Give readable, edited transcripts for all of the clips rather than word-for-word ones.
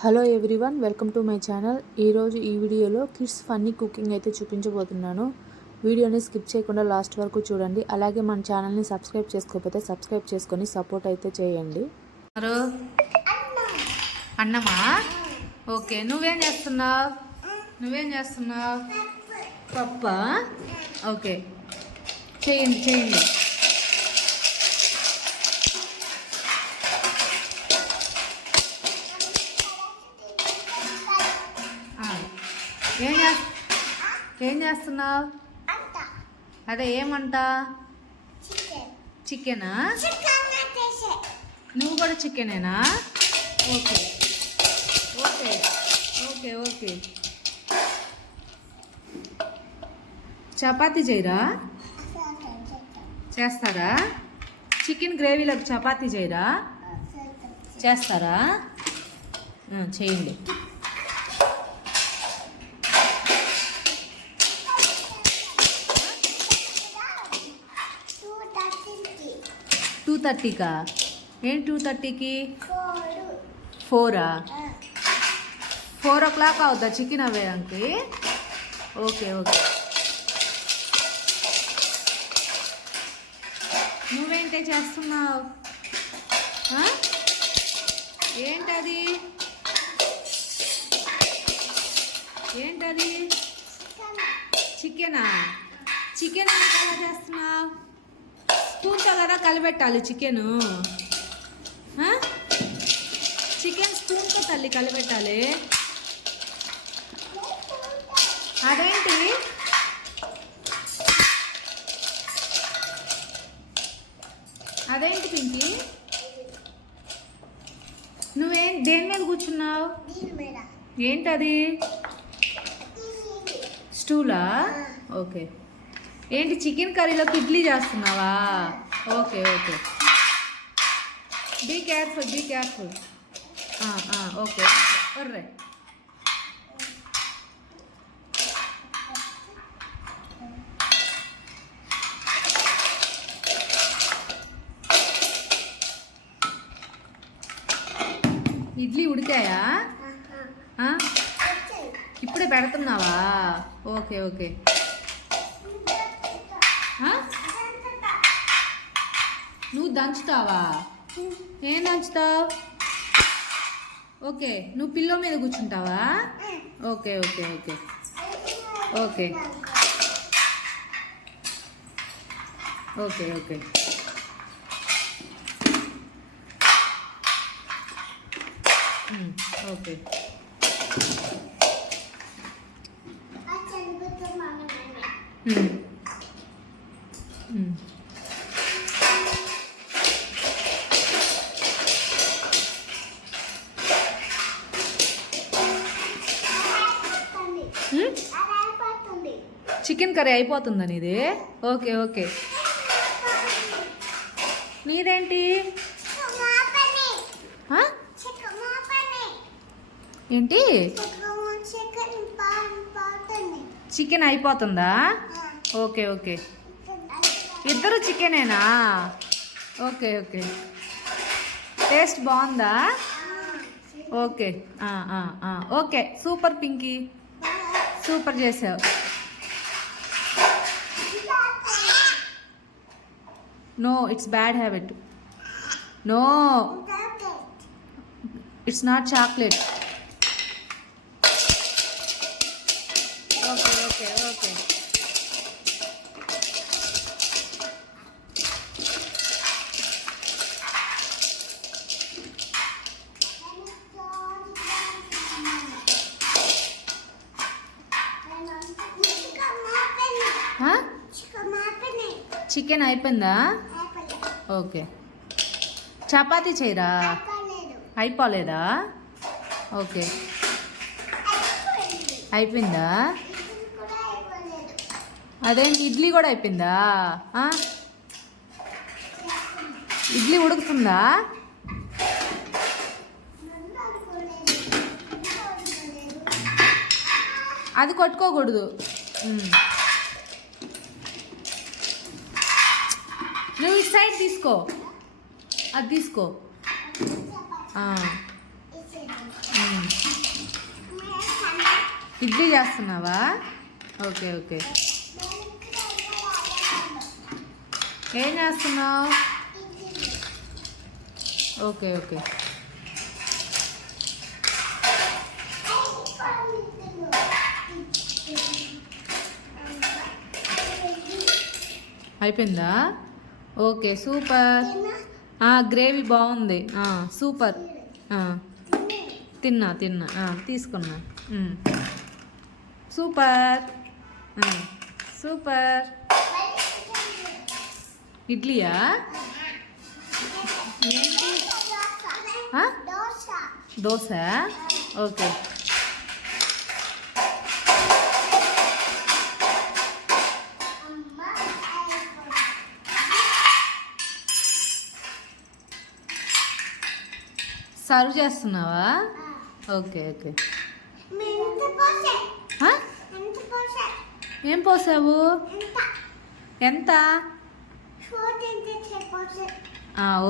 Hello everyone, welcome to my channel. ఈరోజు ఈ వీడియోలో కిడ్స్ ఫన్నీ కుకింగ్ అయితే చూపించబోతున్నాను. వీడియోని స్కిప్ చేయకుండా లాస్ట్ వరకు చూడండి. అలాగే మన ఛానల్ని సబ్స్క్రైబ్ చేసుకోకపోతే సబ్స్క్రైబ్ చేసుకొని సపోర్ట్ అయితే చేయండి. అన్నమా? ఓకే, నువ్వేం చేస్తున్నావు? పప్పా? ఓకే, చేయండి. ఏం చేస్తున్నావు? అదే ఏమంటా? చికెనా? నువ్వు కూడా చికెనేనా? Okay okay okay okay chapati చేయరా? చేస్తారా? చికెన్ గ్రేవీలోకి చపాతీ చేయరా? చేస్తారా? చేయండి. 2:30కా? ఏం 2:30కి? 4ఆ? 4 o'clock అవుద్దా చికెన్ అవ్వేదానికి? Okay okay. నువ్వేంటే చేస్తున్నావు? ఏంటది? చికెనా? చికెన్ ఎలా చేస్తున్నావు? స్పూన్తో కదా కలిపెట్టాలి చికెను. చికెన్ స్పూన్తో తల్లి కలిపెట్టాలి. అదేంటి? పింకి, నువ్వేం దేని మీద కూర్చున్నావు? ఏంటది? స్టూలా? ఓకే. ఏంటి చికెన్ కర్రీలోకి ఇడ్లీ చేస్తున్నావా? Okay okay. Be careful. Okay ఒర్రే. ఇడ్లీ ఉడికాయా? ఇప్పుడే పెడుతున్నావా? Okay okay. నువ్వు దంచుతావా? ఏం దంచుతావు? ఓకే, నువ్వు పిల్లో మీద కూర్చుంటావా? Okay okay okay okay okay okay. Okay. Chicken curry అయిపోతుందా నీది? Okay okay. నీదేంటి? ఏంటి? చికెన్ అయిపోతుందా? Okay okay. ఇద్దరు చికెనేనా? Okay okay. టేస్ట్ బాగుందా? Okay okay. Super Pinky, super చేసావు. No, it's bad habit. No, it's not chocolate. Okay. Chicken అయిపోయిందా? ఓకే. చపాతీ చేయరా? అయిపోలేదా? ఓకే. అయిపోయిందా? అదేంటి ఇడ్లీ కూడా అయిపోయిందా? ఇడ్లీ ఉడుకుతుందా? అది కొట్టుకోకూడదు. నువ్వు ఇటు సైడ్ తీసుకో, అది తీసుకో. ఇడ్లీ చేస్తున్నావా? Okay okay. ఏం చేస్తున్నావు? Okay okay. అయిపోయిందా? Okay super. గ్రేవీ బాగుంది. సూపర్. తిన్నా తిన్నా తీసుకున్నా. సూపర్. సూపర్. ఇడ్లీయా? ఏంటి? దోశ. ఓకే. సర్వ్ చేస్తున్నావా? Okay okay. ఏం పోసావు? ఎంత?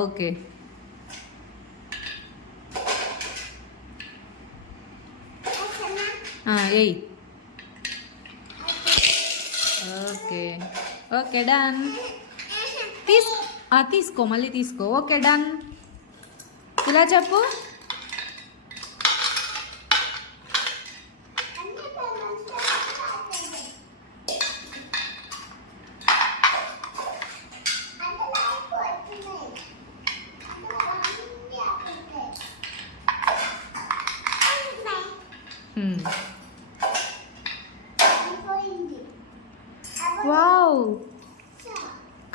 ఓకే. ఎయ్. Okay okay done. తీసుకో మళ్ళీ తీసుకో. Okay done. ఇలా చెప్పు. వావ్,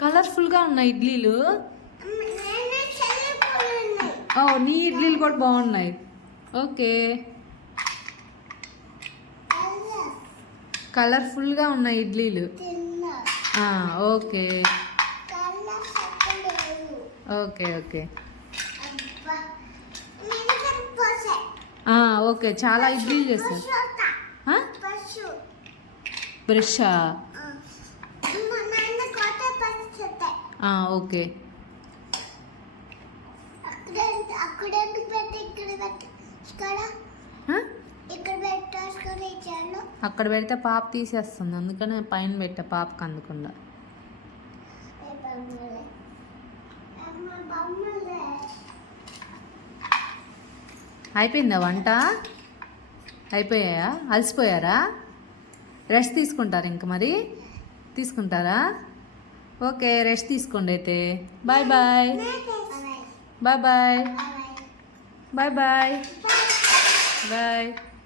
కలర్ఫుల్గా ఉన్నాయి ఇడ్లీలు. నీ ఇడ్లీలు కూడా బాగున్నాయి. ఓకే. కలర్ఫుల్గా ఉన్నాయి ఇడ్లీలు. Okay okay okay. ఓకే చాలా ఇడ్లీలు చేస్తారు. బ్రషా? ఓకే. అక్కడ పెడితే పాప తీసేస్తుంది, అందుకనే పైన పెట్టా పాపకు అందకుండా. అయిపోయిందా వంట? అయిపోయాయా? అలసిపోయారా? రెస్ట్ తీసుకుంటారా ఇంక మరి? తీసుకుంటారా? ఓకే రెస్ట్ తీసుకోండి అయితే. Bye bye. Bye bye. Bye bye. Bye.